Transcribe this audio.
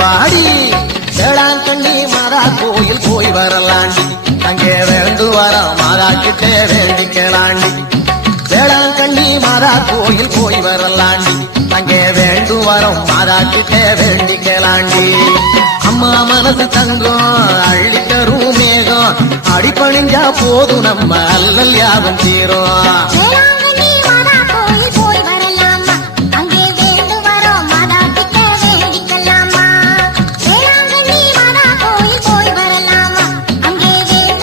வாடி வேளாங்கண்ணி மாதா கோயில் போய் வரலாண்டி அங்கே வேண்டு வர மாதா கிட்டே வேண்டிக்கலாண்டி வேளாங்கண்ணி மாதா கோயில் போய் வரலாண்டி அங்கே வேண்டு வரம் மாதா கிட்டே வேண்டிக்கலாண்டி அம்மா மனசு தங்கம் அள்ளித்தரும் மேகம் அடிப்பணிஞ்சா போதும் நம்ம அல்லல் யாவும் தீரும்